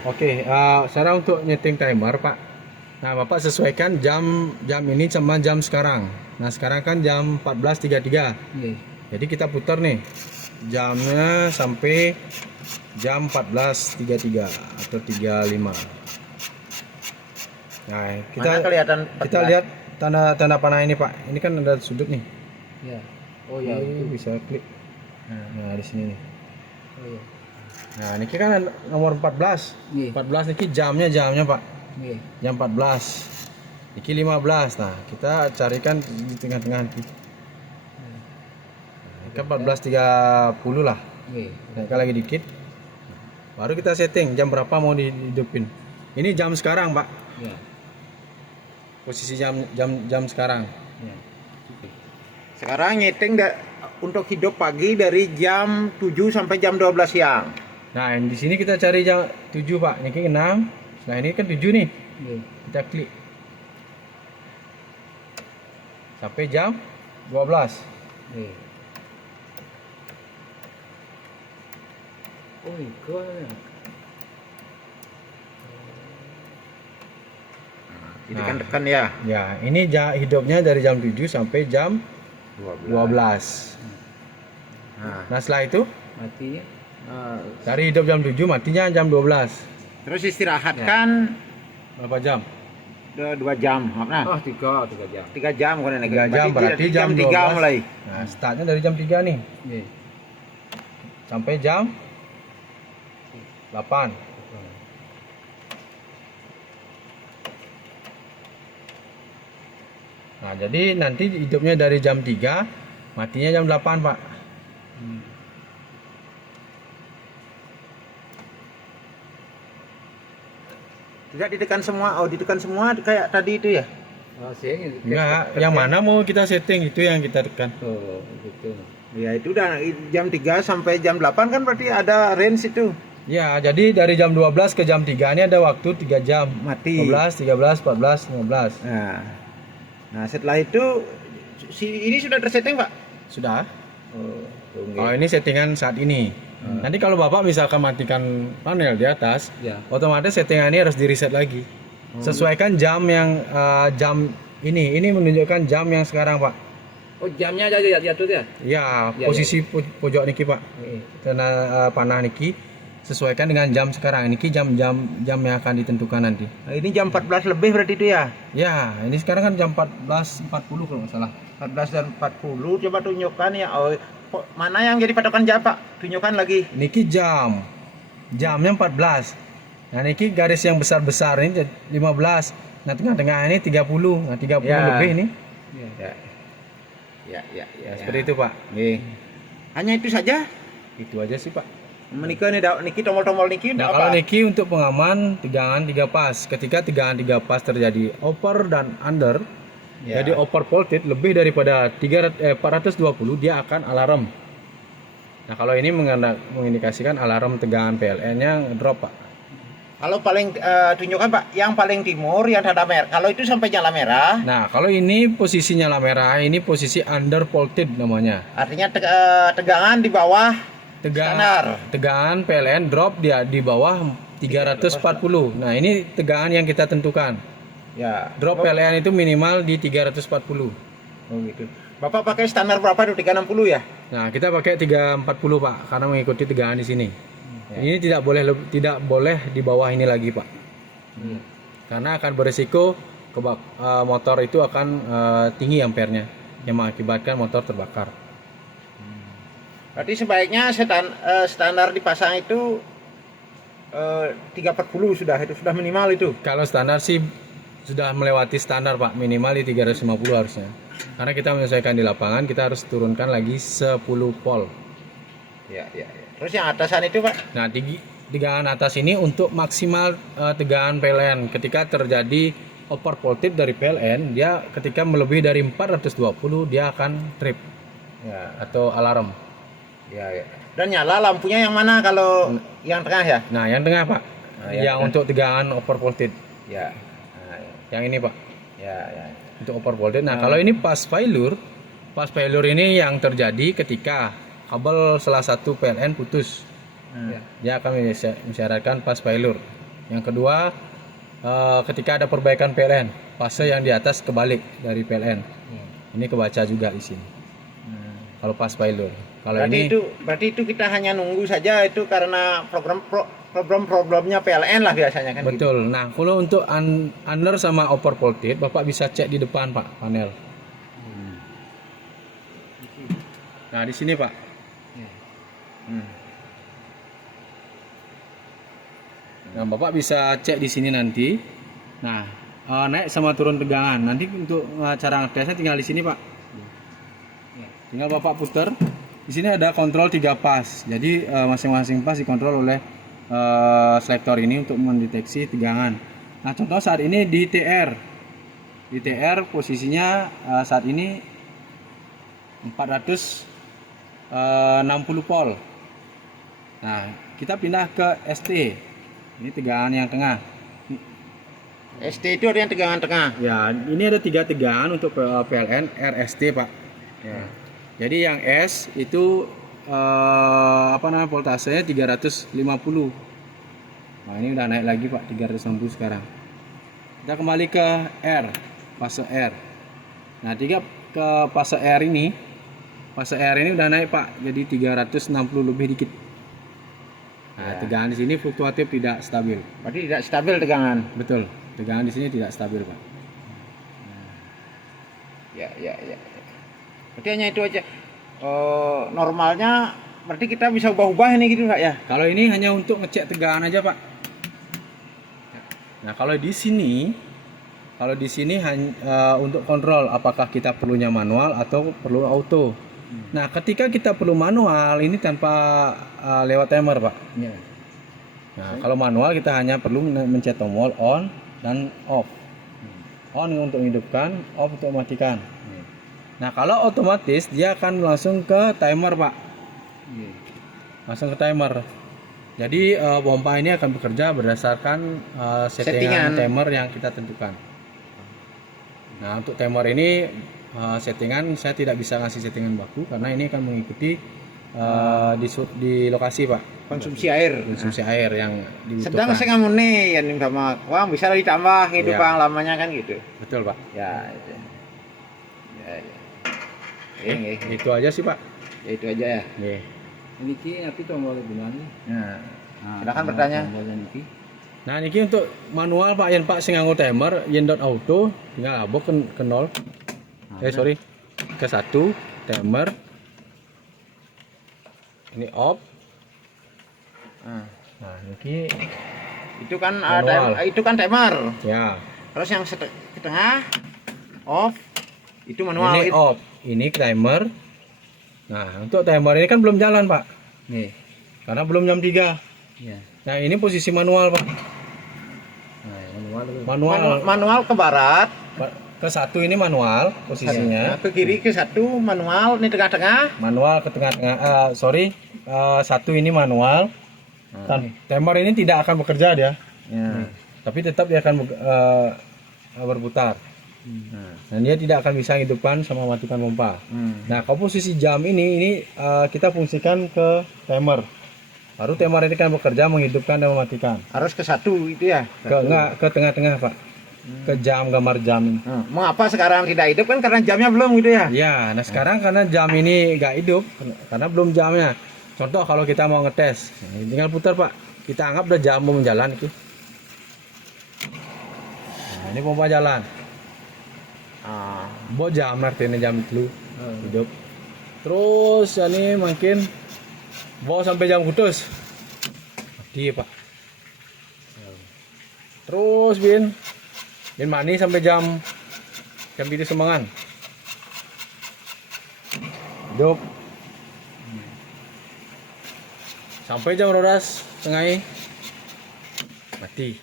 Oke, sekarang untuk nyeting timer, Pak. Nah, Bapak sesuaikan jam ini sama jam sekarang. Nah, sekarang kan jam 14.33. Jadi kita putar nih jamnya sampai jam 14.33 atau 35. Nah, kita lihat tanda panah ini, Pak. Ini kan ada sudut nih. Ya. Oh ya, ini itu. bisa klik. Nah, di sini nih. Oh ya. Nah, ini kan nomor 14. Nih. 14 ini jamnya, Pak. Nih. Jam 14. Ini 15. Nah, kita carikan di tengah-tengah nanti. Ini kan 14.30 lah. Nih. Naikkan lagi dikit. Baru kita setting jam berapa mau dihidupin. Ini jam sekarang, Pak. Ya. Posisi jam sekarang. Ya. Sekarang nyeting untuk hidup pagi dari jam 7 sampai jam 12 siang. Nah, di sini kita cari jam 7, Pak. Ini 6. Nah, ini kan 7 nih. Nih. Kita klik. Sampai jam 12. Nih. Oh my god. Jadi tekan ya. Ya, ini hidupnya dari jam 7 sampai jam 12. Nah, setelah itu Matinya. dari hidup jam 7 matinya jam 12. Terus istirahatkan Berapa jam? 2 jam. Nah, Oh, 3 jam. 3 jam kan 3 jam berarti jam 3 12. mulai. Nah, startnya dari jam 3 nih Nih. sampai jam 8. Nah, jadi nanti hidupnya dari jam 3, matinya jam 8, Pak. Tidak ditekan semua. Oh, ditekan semua kayak tadi itu ya. Oh, sih. Enggak, yang mana mau kita setting itu yang kita tekan. Oh, gitu. Ya, itu udah jam 3 sampai jam 8 kan berarti ada range itu. Ya, jadi dari jam 12 ke jam 3 ini ada waktu 3 jam. Mati. 12, 13, 14, 15. Nah, setelah itu ini sudah tersetting, Pak. Sudah. Oh, Kalau ini settingan saat ini. Nanti kalau Bapak misalkan matikan panel di atas, Ya. otomatis settingan ini harus di reset lagi. Sesuaikan jam yang jam ini menunjukkan jam yang sekarang, Pak. Oh, jamnya aja jatuh ya? Ya, Ya, posisi pojok niki, Pak. Nih. Karena panah niki sesuaikan dengan jam sekarang. Niki jam yang akan ditentukan nanti. Nah, ini jam 14 lebih berarti itu ya. Ya, ini sekarang kan jam 14.40 kalau nggak salah. 14 dan 40 coba tunjukkan ya. Oh, mana yang jadi patokan jam, Pak? Tunjukkan lagi. Niki jamnya 14. Nah, niki garis yang besar-besar ini 15. Nah, tengah-tengah ini 30. Nah, 30 Ya. lebih ini. Ya. Seperti itu, Pak. Nih. Hanya itu saja. Itu aja sih, Pak. Menikah nih, niki tombol-tombol niki Nah, apa? kalau niki untuk pengaman tegangan 3 pas. Ketika tegangan 3 pas terjadi over dan under, Ya. jadi over voltage lebih daripada 420, dia akan alarm. Nah, kalau ini mengindikasikan alarm tegangan PLN-nya drop, Pak. Kalau paling tunjukkan, Pak, yang paling timur yang tanda merah. Kalau itu sampai nyala merah, Nah, kalau ini posisi nyala merah, ini posisi under voltage namanya. artinya tegangan di bawah standar. Tegangan PLN drop dia di bawah 340. Nah, ini tegangan yang kita tentukan. Ya. Drop PLN itu minimal di 340. Oh gitu. Bapak pakai standar berapa tuh? 360 ya? Nah, kita pakai 340, Pak, karena mengikuti tegangan di sini. Ini tidak boleh di bawah ini lagi, Pak. Karena akan berisiko motor itu akan tinggi ampernya yang mengakibatkan motor terbakar. Berarti sebaiknya standar dipasang itu 340 itu sudah minimal itu. Kalau standar sih sudah melewati standar, Pak, minimal di 350 harusnya. Karena kita menyesuaikan di lapangan, kita harus turunkan lagi 10 volt. Ya. Terus yang atasan itu, Pak? Nah, tegangan atas ini untuk maksimal tegangan PLN. Ketika terjadi over voltage dari PLN, dia ketika melebihi dari 420 dia akan trip Ya. atau alarm. Ya. Dan nyala lampunya yang mana kalau yang tengah ya? Nah, yang tengah, Pak, yang untuk tegangan over voltage. Ya. Yang ini, Pak, Ya. untuk over voltage. Nah, kalau ini pas failure ini yang terjadi ketika kabel salah satu PLN putus. Dia akan mensyaratkan pas failure. Yang kedua, ketika ada perbaikan PLN, fase yang di atas kebalik dari PLN. Ini kebaca juga di sini. Kalau pas failure. Kalau ini berarti itu kita hanya nunggu saja itu karena problemnya PLN lah biasanya kan. betul. Nah, kalau untuk under sama over voltage, Bapak bisa cek di depan, Pak, panel. Nah, di sini, Pak. Nah, Bapak bisa cek di sini nanti. Nah, naik sama turun tegangan. Nanti untuk cara ngetesnya tinggal di sini, Pak. Tinggal Bapak putar. Di sini ada kontrol 3 pas. Jadi masing-masing pas dikontrol oleh selektor ini untuk mendeteksi tegangan. Nah, contoh saat ini di TR. Di TR posisinya saat ini 460 volt. Nah, kita pindah ke ST. Ini tegangan yang tengah. ST itu ada yang tegangan tengah. Ya, ini ada 3 tegangan untuk PLN RST, Pak. Ya. Jadi yang S itu voltasenya 350. Nah, ini udah naik lagi, Pak, 360 sekarang. Kita kembali ke R, fase R. Nah, ke fase R ini udah naik, Pak, jadi 360 lebih dikit. Nah, tegangan di sini fluktuatif, tidak stabil. Berarti tidak stabil tegangan. Betul, tegangan di sini tidak stabil, Pak. Ya. Berarti hanya itu aja. Normalnya berarti kita bisa ubah-ubah ini gitu, Pak ya? Kalau ini hanya untuk ngecek tegangan aja, Pak. Nah, kalau di sini hanya untuk kontrol apakah kita perlunya manual atau perlu auto. Nah, ketika kita perlu manual ini tanpa lewat timer, Pak. Nah, kalau manual kita hanya perlu mencet tombol on dan off. On untuk menghidupkan, off untuk mematikan. Nah, kalau otomatis dia akan langsung ke timer, Pak. Langsung ke timer. Jadi pompa ini akan bekerja berdasarkan settingan timer yang kita tentukan. Nah, untuk timer ini settingan saya tidak bisa ngasih settingan baku karena ini akan mengikuti di lokasi, Pak. Konsumsi air Yang dibutuhkan. Sedang saya ngamun nih yang sama uang bisa ditambah hidup yang lamanya kan gitu. Betul, Pak. Ya. Itu aja sih, Pak. Ya, itu aja ya. Ini tapi tombol gunanya. Nah, silakan bertanya. Nah, ini untuk manual, Pak, yang Pak sing nganggo timer, yen dot auto tinggal abok ke 0. Ke 1 timer. Ini off. Nah, ini itu kan manual. itu kan timer. Ya. Terus yang ke tengah off itu manual. Ini off. Ini timer. Nah, untuk timer ini kan belum jalan, Pak. Nih. Karena belum jam 3. Iya. Nah, ini posisi manual, Pak. Nah, Manual ke barat. Ke 1 ini manual posisinya. Nah, ke kiri ke 1 manual, ini tengah-tengah. Manual ke tengah-tengah. 1 ini manual. Timer ini tidak akan bekerja dia. Tapi tetap dia akan berputar. Dan dia tidak akan bisa hidupkan sama matikan pompa. Nah, kalau posisi jam ini kita fungsikan ke timer. Baru timer ini kan bekerja menghidupkan dan mematikan. Harus ke 1 itu ya? Ke tengah-tengah, Pak. Ke jam, gambar jam. Mengapa sekarang tidak hidup kan karena jamnya belum gitu ya? Ya, nah sekarang karena jam ini nggak hidup karena belum jamnya. Contoh kalau kita mau ngetes, tinggal putar, Pak. Kita anggap udah jam mau jalan itu. Nah, ini pompa jalan. Bo jam artinya jam dulu hidup. Terus ini makin bawa sampai jam kutus. Mati, Pak. Terus bin mani sampai jam itu semangan. Hidup. Sampai jam 12 tengah mati.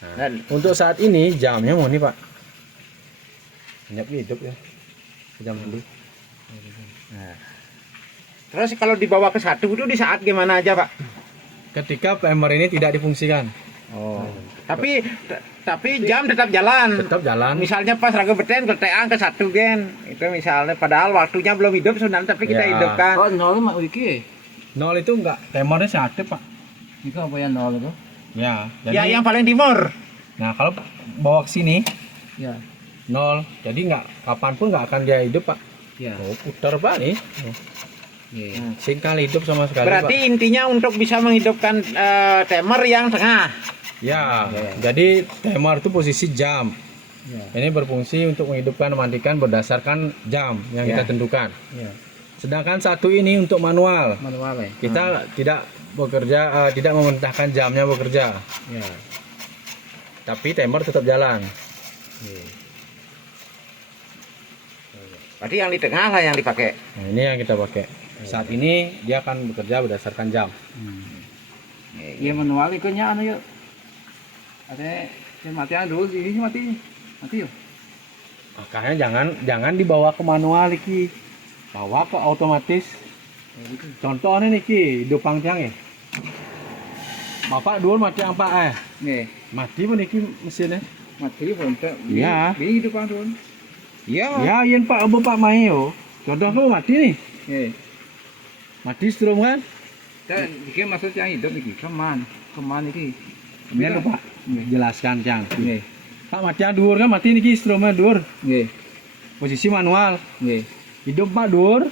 Nah, untuk saat ini jamnya mau nih, Pak. Banyak hidup ya. Jam dulu. Nah. Terus kalau dibawa ke 1 itu di saat gimana aja, Pak? Ketika timer ini tidak difungsikan. Tapi jam tetap jalan. Tetap jalan. Misalnya pas raga beten ke teang ke 1 gen. Itu misalnya padahal waktunya belum hidup sebenarnya tapi kita hidupkan. Oh, 0 mah wiki. 0 itu enggak, timernya seaktif, Pak. Itu apa yang 0 itu? Ya, Ya, yang paling timur. nah kalau bawa ke sini Ya. 0, jadi nggak kapanpun nggak akan dia hidup pak. Ya. Oh, putar pak nih. Iya. Singkal hidup sama sekali Berarti pak. intinya untuk bisa menghidupkan timer yang tengah. Ya, jadi timer itu posisi jam. Ya. Ini berfungsi untuk menghidupkan mematikan berdasarkan jam yang Ya. kita tentukan. Ya. Sedangkan satu ini untuk manual. Manual ya. Kita tidak bekerja, tidak memerintahkan jamnya bekerja, Ya. tapi timer tetap jalan. Iya. Berarti yang di tengah lah yang dipakai. Nah, ini yang kita pakai. Saat ini dia akan bekerja berdasarkan jam. Iya manual ikutnya anu yuk. Ada yang matian dulu ini mati. Mati yuk. Makanya jangan dibawa ke manual iki. Bawa ke otomatis. Contohnya niki dupang tiang ya. Bapak dulu mati yang pak Nih, mati pun niki mesinnya. mati pun tak. Iya. Ini hidup dulu. Iya. Ya, yen pak abu pak main yo. Contoh kamu mati nih. Nih. Mati strom kan? Dan jika maksud yang hidup iki keman iki. Ini lho pak. Jelaskan tiang. Nih. Pak mati yang dur kan mati niki stromnya dur. Nih. Posisi manual. Nih. Hidup pak dur.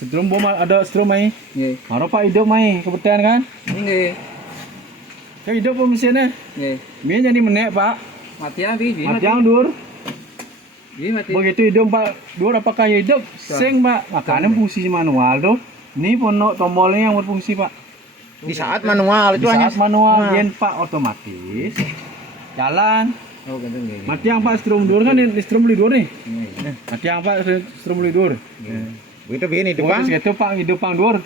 Strom bom ada strom main. Nih. Baru pak hidup main kebetulan kan? Nih. Kan hidup apa mesinnya? Nih. Ini jadi menek pak. Matian ini Mati yang dur. Ini mati. Begitu hidup pak dur apakah hidup? Seng pak. Makanya fungsi manual tuh. Ini pondok tombolnya yang berfungsi pak. Di saat manual Di itu hanya saat manual Nah. yen pak otomatis jalan. Oh, ganteng nih. Mati yang pak strom dur kan di strom beli dur nih. Nih. Mati yang pak strom beli dur. begitu begini itu Terus Bang. gitu pak hidup pang dur.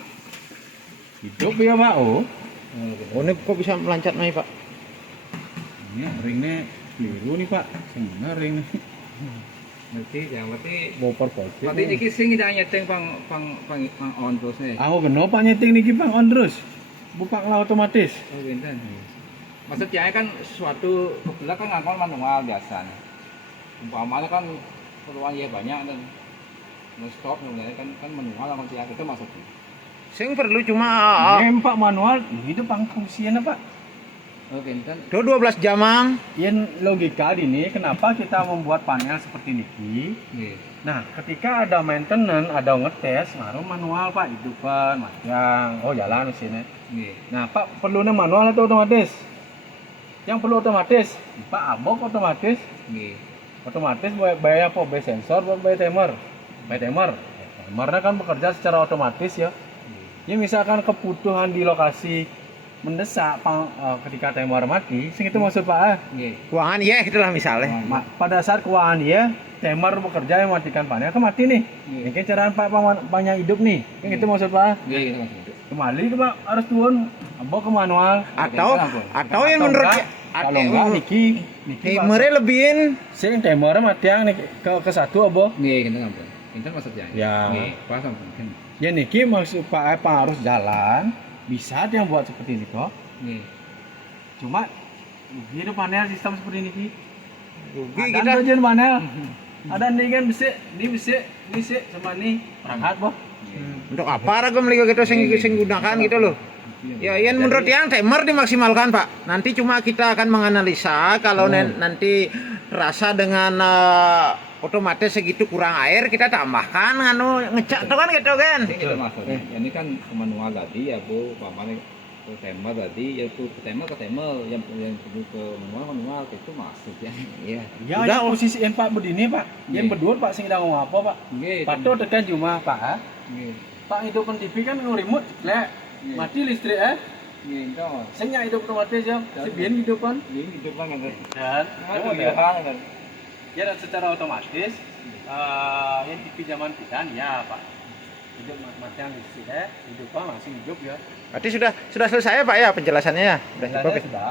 Hidup ya pak. Oh. Oh, ini kok bisa melancat mai, Pak? Ini ringnya keliru nih pak. Sebenarnya ring Berarti yang berarti bopor pojok. berarti iki sing tidak nyeteng pang on terus nih. Aku kenapa nyeting niki pang on terus. Bupak lah otomatis. Oh, benten. Maksudnya kan suatu kebelah kan ngangkon manual biasa. Umpamanya kan keperluan ya banyak dan stop sebenarnya kan manual lah maksudnya itu maksudnya. Sing perlu cuma Ini pak manual itu pang fungsinya pak. Oh, benten. do 12 jamang. Yang logika ini kenapa kita membuat panel seperti niki. Nggih. Nah ketika ada maintenance, ada ngetes, baru manual pak hidupan, matiang, oh jalan mesinnya. Nggih. Nah pak perlunya manual atau otomatis? Yang perlu otomatis, pak abok otomatis. Nggih. Otomatis bayar apa? Bayar sensor, bayar timer. Bayar timer. Timernya kan bekerja secara otomatis ya. Ya misalkan kebutuhan di lokasi mendesak ketika timer mati, sing itu maksud Pak. Nggih. Keuangan ya itulah misalnya. Pada saat keuangan ya, timer bekerja yang mematikan panel kan mati nih. Iya. Ini cara Pak banyak hidup nih. Yang itu maksud Pak. Nggih, itu maksudnya. Kembali ke Pak harus turun, bawa ke manual. Atau yang menurut Kalau enggak niki timernya lebihin sing timernya mati yang ke satu apa? Nggih, kita ngampun. Benten maksudnya. Ya. Nggih, pasang mungkin. Ya niki maksud Pak harus jalan. Bisa dia buat seperti ini kok. Nggih. Cuma gini panel sistem seperti ini. rugi Ada kita. tujuan panel. Ada nih kan bisik, sama nih perangkat boh. Untuk apa ragam liga gitu sing gunakan gitu loh. Ya, yang menurut yang timer dimaksimalkan Pak. Nanti cuma kita akan menganalisa kalau nanti rasa dengan otomatis segitu kurang air kita tambahkan anu ngecak tuh kan gitu kan. Itu maksudnya. Ini kan manual tadi ya Bu, pamannya ke tema tadi ya ke tema yang perlu ke manual itu maksudnya. Iya. Ya, Udah, ya posisi Pak begini Pak. Yang Iya. berdua Pak sing ngomong apa Pak? Nggih. Pak tuh tekan cuma Pak. Nggih. Pak hidupin TV kan remote lek Iya. mati listrik Nggih, itu. Sing hidup otomatis ya. Si biyen hidupan Ini hidup kan kan. dan Kan. ya dan secara otomatis yang TV zaman kita ya Pak. Hidup mati yang listrik hidupan masih hidup ya. Berarti sudah selesai ya Pak ya penjelasannya ya. Sudah cukup ya? Sudah.